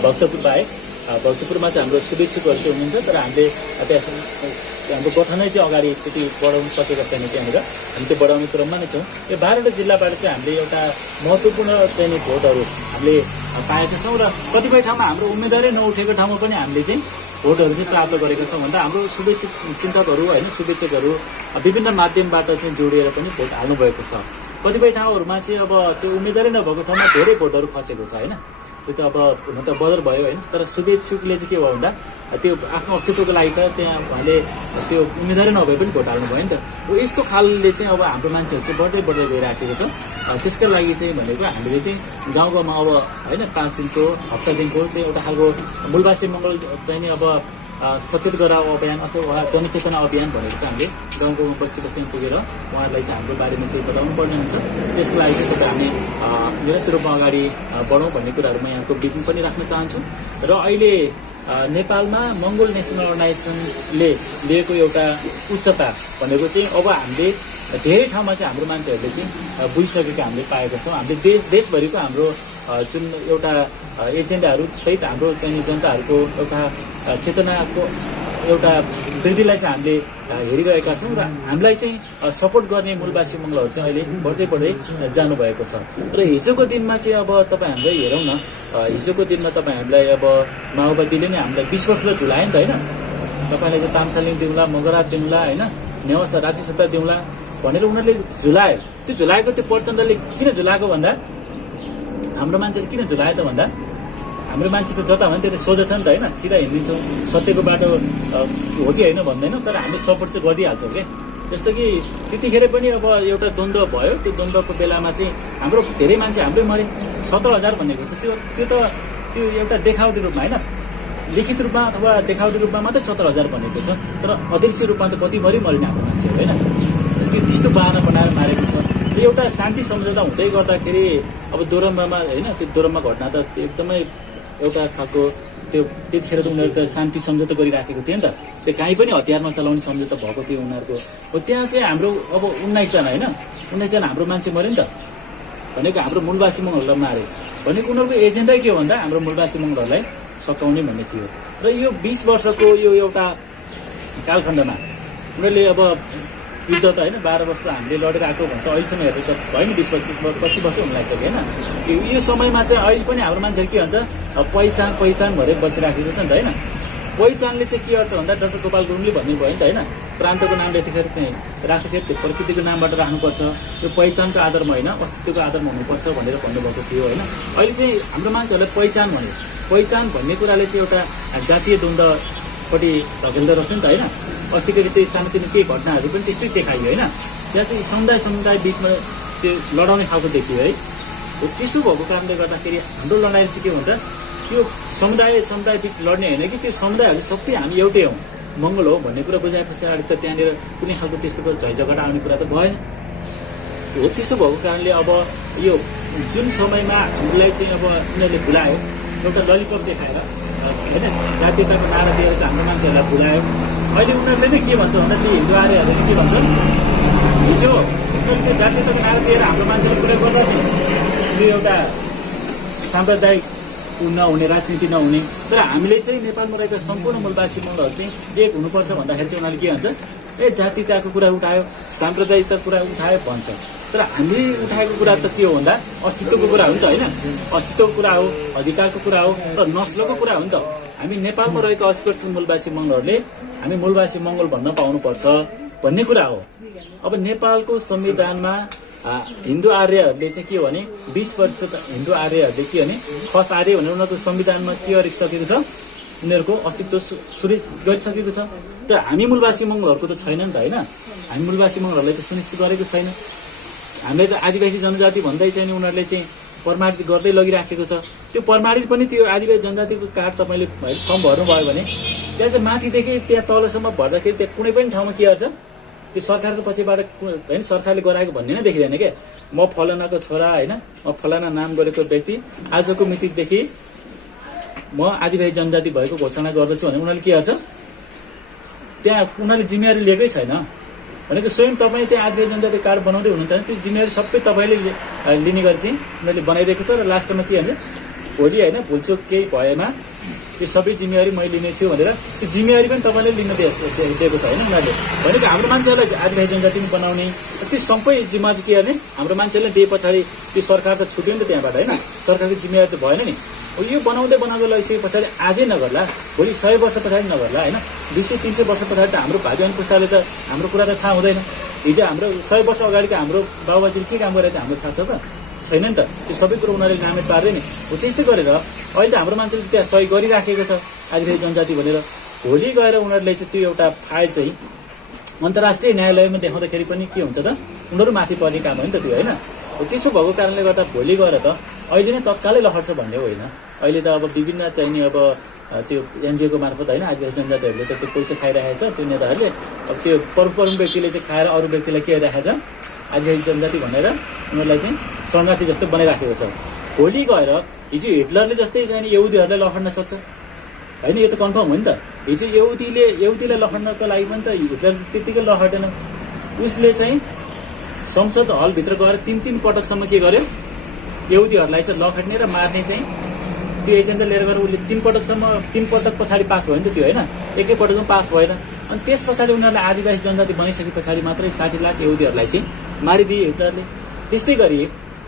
भक्तपुर बाहेक भक्तपुरमा चाहिँ हाम्रो शुभेच्छुकहरू चाहिँ हुनुहुन्छ, तर हामीले त्यहाँ हाम्रो गठनै चाहिँ अगाडि त्यति बढाउन सकेका छैन। त्यहाँनिर हामी त्यो बढाउने क्रममा नै छौँ। यो 12वटा जिल्लाबाट चाहिँ हामीले एउटा महत्त्वपूर्ण चाहिँ भोटहरू हामीले पाएका छौँ र कतिपय ठाउँमा हाम्रो उम्मेदवारै नउठेको ठाउँमा पनि हामीले चाहिँ भोटहरू चाहिँ प्राप्त गरेका छौँ। भन्दा हाम्रो शुभेच्छुक चिन्तकहरू होइन, शुभेच्छकहरू विभिन्न माध्यमबाट चाहिँ जोडिएर पनि भोट हाल्नुभएको छ। कतिपय ठाउँहरूमा चाहिँ अब त्यो उम्मेदवारै नभएको ठाउँमा धेरै भोटहरू खसेको छ होइन। त्यो त अब हुन त बदर भयो होइन। तर शुभेच्छुकले चाहिँ के भयो भन्दा त्यो आफ्नो अस्तित्वको लागि त त्यहाँ उहाँले त्यो उम्मेदवारै नभए पनि भोट हाल्नु भयो नि त। यस्तो खालले चाहिँ अब हाम्रो मान्छेहरू चाहिँ बढ्दै बढ्दै गइराखेको छ। त्यसको लागि चाहिँ भनेको हामीले चाहिँ गाउँ गाउँमा अब होइन 5 दिनको हप्ता दिनको चाहिँ एउटा खालको मूलवासी मङ्गल चाहिँ नि अब सचेत गराउ अभियान अथवा जनचेतना अभियान भनेको चाहिँ हामीले गाउँ गाउँमा बस्ती बस्तीमा पुगेर उहाँहरूलाई चाहिँ हाम्रो बारेमा चाहिँ बताउनु पर्ने हुन्छ। त्यसको लागि चाहिँ तपाईँ हामी निरन्तर रूपमा अगाडि बढौँ भन्ने कुराहरू म यहाँको बिचमा पनि राख्न चाहन्छु। र अहिले नेपालमा मङ्गोल नेसनल अर्गनाइजेसनले लिएको एउटा उच्चता भनेको चाहिँ अब हामीले धेरै ठाउँमा चाहिँ हाम्रो मान्छेहरूले चाहिँ बुझिसकेको हामीले पाएका छौँ। हामीले देशभरिको हाम्रो जुन एउटा एजेन्डाहरू सहित हाम्रो चाहिँ जनताहरूको एउटा चेतनाको एउटा वृद्धिलाई चाहिँ हामीले हेरिरहेका छौँ र हामीलाई चाहिँ सपोर्ट गर्ने मूलवासी मङ्गलहरू चाहिँ अहिले बढ्दै बढ्दै जानुभएको छ। र हिजोको दिनमा चाहिँ अब तपाईँ हामीलाई हेरौँ न, हिजोको दिनमा तपाईँ हामीलाई अब माओवादीले नै हामीलाई 20 वर्षलाई झुलायो नि त होइन। तपाईँलाई चाहिँ तामसालिङ दिउँला, मगरात दिउँला होइन, नेवासा राज्य सत्ता दिउँला भनेर उनीहरूले झुलायो। त्यो झुलाएको त्यो प्रचण्डले किन झुलाएको भन्दा हाम्रो मान्छेले किन झुलायो त भन्दा हाम्रो मान्छे त जता भने त्यो सोझो छ नि त होइन, सिधा हिँडिदिन्छौँ, सत्यको बाटो हो कि होइन भन्दैनौँ, तर हामीले सपोर्ट चाहिँ गरिदिइहाल्छौँ क्या। जस्तो कि त्यतिखेर पनि अब एउटा द्वन्द्व भयो, त्यो द्वन्द्वको बेलामा चाहिँ हाम्रो धेरै मान्छे हाम्रै मरे। 17,000 भनेको छ त्यो त त्यो एउटा देखावटी रूपमा होइन, लिखित रूपमा अथवा देखावटी रूपमा मात्रै 17,000 भनेको छ, तर अदृश्य रूपमा त कति मरि मरिने हाम्रो मान्छेहरू होइन। त्यो त्यस्तो बाहना बनाएर मारेको छ। एउटा शान्ति सम्झौता हुँदै गर्दाखेरि अब दोरम्बामा होइन, त्यो दोरम्बा घटना त एकदमै एउटा खालको त्यो त्यतिखेर त उनीहरू त शान्ति सम्झौता गरिराखेको थियो नि त। त्यो काहीँ पनि हतियारमा चलाउने सम्झौता भएको थियो उनीहरूको। हो त्यहाँ चाहिँ हाम्रो अब 19 जना होइन, 19 जना हाम्रो मान्छे मऱ्यो नि त भनेको हाम्रो मूलवासी मङ्गलहरूलाई मारे भनेको उनीहरूको एजेन्डै के हो भन्दा हाम्रो मूलवासी मङ्गलहरूलाई सकाउने भन्ने थियो। र यो 20 वर्षको यो एउटा कालखण्डमा उनीहरूले अब युद्ध त होइन 12 वर्ष हामीले लडेर आएको भन्छ, अहिलेसम्म हेर्दा त भयो नि 20-25 वर्ष हुन लाग्छ होइन। यो समयमा चाहिँ अहिले पनि हाम्रो मान्छेहरू के भन्छ पहिचान भएर बसिराखेको छ नि त होइन। पहिचानले चाहिँ के गर्छ भन्दा डाक्टर गोपाल गुरुङले भन्नुभयो नि त होइन, प्रान्तको नाम लेखेर चाहिँ राख्दाखेरि चाहिँ प्रकृतिको नामबाट राख्नुपर्छ, यो पहिचानको आधारमा होइन अस्तित्वको आधारमा हुनुपर्छ भनेर भन्नुभएको थियो होइन। अहिले चाहिँ हाम्रो मान्छेहरूलाई पहिचान भन्ने कुराले चाहिँ एउटा जातीय द्वन्द्वपट्टि धकेल्दो रहेछ नि त होइन। अस्तिको त्यो सानोतिनो केही घटनाहरू पनि त्यस्तै देखाइयो होइन। त्यहाँ चाहिँ समुदाय बिचमा त्यो लडाउने खालको देखियो है। हो त्यसो भएको कारणले गर्दाखेरि हाम्रो लडाइँ चाहिँ के भन्छ, त्यो समुदाय बिच लड्ने होइन कि त्यो समुदायहरू सबै हामी एउटै हौँ, मङ्गल हो भन्ने कुरा बुझाए पछाडि त त्यहाँनिर कुनै खालको त्यस्तो झैझगडा आउने कुरा त भएन। हो त्यसो भएको कारणले अब यो जुन समयमा हामीलाई चाहिँ अब उनीहरूले भुलायो, एउटा ललिपप देखाएर होइन जातीयताको नारा दिएर चाहिँ हाम्रो मान्छेहरूलाई भुलायो। अहिले उनीहरूले नै के भन्छ भन्दाखेरि हिन्दू आर्यहरूले के भन्छ, हिजो उनीहरूले त्यो जातीयताको नारा दिएर हाम्रो मान्छेले पुरा गर्दा यो एउटा साम्प्रदायिक नहुने, राजनीति नहुने, तर हामीले चाहिँ नेपालमा रहेका सम्पूर्ण मूलवासी मङ्गलहरू चाहिँ एक हुनुपर्छ भन्दाखेरि चाहिँ उनीहरूले के भन्छ, ए जातीयताको कुरा उठायो, साम्प्रदायिकताको कुरा उठायो भन्छ। तर हामीले उठाएको कुरा त के हो भन्दा अस्तित्वको कुरा हो नि त होइन, अस्तित्वको कुरा हो, अधिकारको कुरा हो र नस्लको कुरा हो नि त। हामी नेपालमा रहेका 80% मूलवासी मङ्गलहरूले हामी मूलवासी मङ्गल भन्न पाउनुपर्छ भन्ने कुरा हो। अब नेपालको संविधानमा हिन्दू आर्यहरूले चाहिँ के हो भने 20% हिन्दू आर्यहरूले के भने खस आर्य भनेर उनीहरूको संविधानमा के गरिसकेको छ, उनीहरूको अस्तित्व सुनिश्चित गरिसकेको छ। तर हामी मूलवासी मङ्गलहरूको त छैन नि त होइन, हामी मूलवासी मङ्गलहरूलाई त सुनिश्चित गरेको छैन। हामीले त आदिवासी जनजाति भन्दै चाहिँ नि उनीहरूले चाहिँ प्रमाणित गर्दै लगिराखेको छ। त्यो प्रमाणित पनि त्यो आदिवासी जनजातिको कार्ड तपाईँले फर्म भर्नुभयो भने त्यहाँ चाहिँ माथिदेखि त्यहाँ तलसम्म भर्दाखेरि त्यहाँ कुनै पनि ठाउँमा के गर्छ, त्यो सरकारको पछिबाट होइन सरकारले गराएको भन्ने नै देखिँदैन क्या। म फलानाको छोरा होइन, म फलाना नाम गरेको व्यक्ति आजको मितिदेखि म आदिवासी जनजाति भएको घोषणा गर्दछु भने उनीहरूले के गर्छ, त्यहाँ उनीहरूले जिम्मेवारी लिएकै छैन। भनेको स्वयं तपाईँ त्यहाँ आदिवासी जनजाति कार्ड बनाउँदै हुनुहुन्छ भने त्यो जिम्मेवारी सबै तपाईँले लिने गरी चाहिँ उनीहरूले बनाइदिएको छ। र लास्टमा के भन्छ, भोलि होइन भुलचुक केही भएमा त्यो सबै जिम्मेवारी मैले लिनेछु भनेर त्यो जिम्मेवारी पनि तपाईँले लिन दिएको छ होइन उनीहरूले। भनेको हाम्रो मान्छेहरूलाई आदिवासी जनजाति बनाउने त्यो सबै जिम्मा चाहिँ के गर्ने, हाम्रो मान्छेले दिए पछाडि त्यो सरकार त छुट्यो नि त त्यहाँबाट होइन, सरकारको जिम्मेवारी त भएन नि। यो बनाउँदै लगाइसके पछाडि आजै नगर्ला, भोलि 100 वर्ष पछाडि नगर्ला होइन, 200-300 वर्ष पछाडि त हाम्रो भावी अनि पुस्ताले त हाम्रो कुरा त थाहा हुँदैन। हिजो हाम्रो 100 वर्ष अगाडिको हाम्रो बाबुबाजेले के काम गरेर हाम्रो थाहा छ त छैन नि त। त्यो सबै कुरो उनीहरूले नामै पार्दै नि हो। त्यस्तै गरेर अहिले त हाम्रो मान्छेले त्यहाँ सही गरिराखेको छ आदिवासी जनजाति भनेर। भोलि गएर उनीहरूले चाहिँ त्यो एउटा फाइल चाहिँ अन्तर्राष्ट्रिय न्यायालयमा देखाउँदाखेरि पनि के हुन्छ त, उनीहरू माथि पर्ने काम हो नि त त्यो होइन। हो त्यसो भएको कारणले गर्दा भोलि गएर त अहिले नै तत्कालै लहर्छ भन्ने होइन। अहिले त अब विभिन्न चाहिने अब त्यो एनजिओको मार्फत होइन आदिवासी जनजातिहरूले त त्यो पैसा खाइरहेको छ। त्यो नेताहरूले अब त्यो प्रमुख व्यक्तिले चाहिँ खाएर अरू व्यक्तिलाई के गरिरहेको छ, आदिवासी जनजाति भनेर उनीहरूलाई चाहिँ शरणार्थी जस्तो बनाइराखेको छ। भोलि गएर हिजो हिटलरले जस्तै चाहिँ यहुदीहरूलाई लखड्न सक्छ होइन, यो त कन्फर्म हो नि त। हिजो यहुदीलाई लखड्नको लागि पनि त हिटलर त्यत्तिकै लखड्दैन। उसले चाहिँ संसद हलभित्र गएर 3 पटकसम्म के गर्यो, यहुदीहरूलाई चाहिँ लखड्ने र मार्ने चाहिँ त्यो एजेन्डा लिएर गएर उसले 3 पटक पछाडि पास भयो नि त त्यो होइन, एकै पटकमा पास भएन। अनि त्यस पछाडि उनीहरूलाई आदिवासी जनजाति बनिसके पछाडि मात्रै 60 लाख यहुदीहरूलाई चाहिँ मारिदिए हिटलरले। त्यस्तै गरी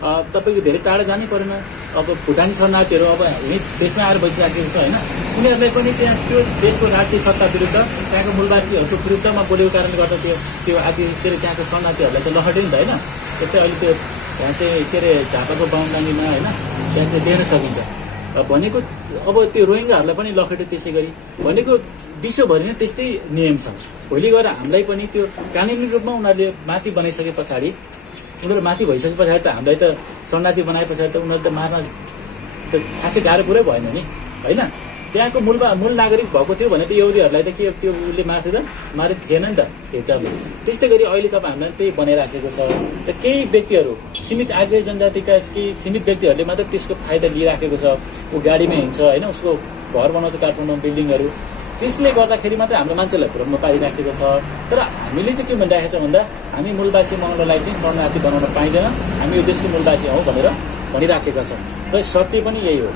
तपाईँको धेरै टाढा जानै परेन। अब भुटानी शरणार्थीहरू अब हामी देशमा आएर बसिराखेको छ होइन, उनीहरूलाई पनि त्यहाँ त्यो देशको राज्य सत्ता विरुद्ध त्यहाँको मूलवासीहरूको विरुद्धमा बोलेको कारणले गर्दा त्यो आदिवासी के अरे त्यहाँको शरणार्थीहरूलाई त लहड्यो नि त होइन। जस्तै अहिले त्यो त्यहाँ चाहिँ के अरे झापाको बाहुनडाङ्गीमा होइन त्यहाँ चाहिँ देख्न सकिन्छ। भनेको अब त्यो रोहिङ्गाहरूलाई पनि लखेट्यो त्यसै गरी। भनेको विश्वभरि नै त्यस्तै नियम छ। भोलि गएर हामीलाई पनि त्यो कानुनी रूपमा उनीहरूले माथि बनाइसके पछाडि, उनीहरू माथि भइसके पछाडि त हामीलाई त शरणार्थी बनाए पछाडि त उनीहरू त मार्न त खासै गाह्रो कुरै भएन नि होइन। त्यहाँको मूल नागरिक भएको थियो भने त यहुदीहरूलाई त के त्यो उसले मारे थिएन नि त हिटलरले। त्यस्तै गरी अहिले तपाईँ हामीलाई त्यही बनाइराखेको छ। र केही व्यक्तिहरू सीमित आदिवासी जनजातिका केही सीमित व्यक्तिहरूले मात्र त्यसको फाइदा लिइराखेको छ। ऊ गाडीमा हिँड्छ होइन, उसको घर बनाउँछ काठमाडौँमा बिल्डिङहरू, त्यसले गर्दाखेरि मात्रै हाम्रो मान्छेलाई भ्रममा पारिराखेको छ। तर हामीले चाहिँ के भनिराखेको छ भन्दा हामी मूलवासी मङ्गललाई चाहिँ शरणार्थी बनाउन पाइँदैन, हामी यो देशको मूलवासी हौ भनेर भनिराखेका छौँ। र सत्य पनि यही हो।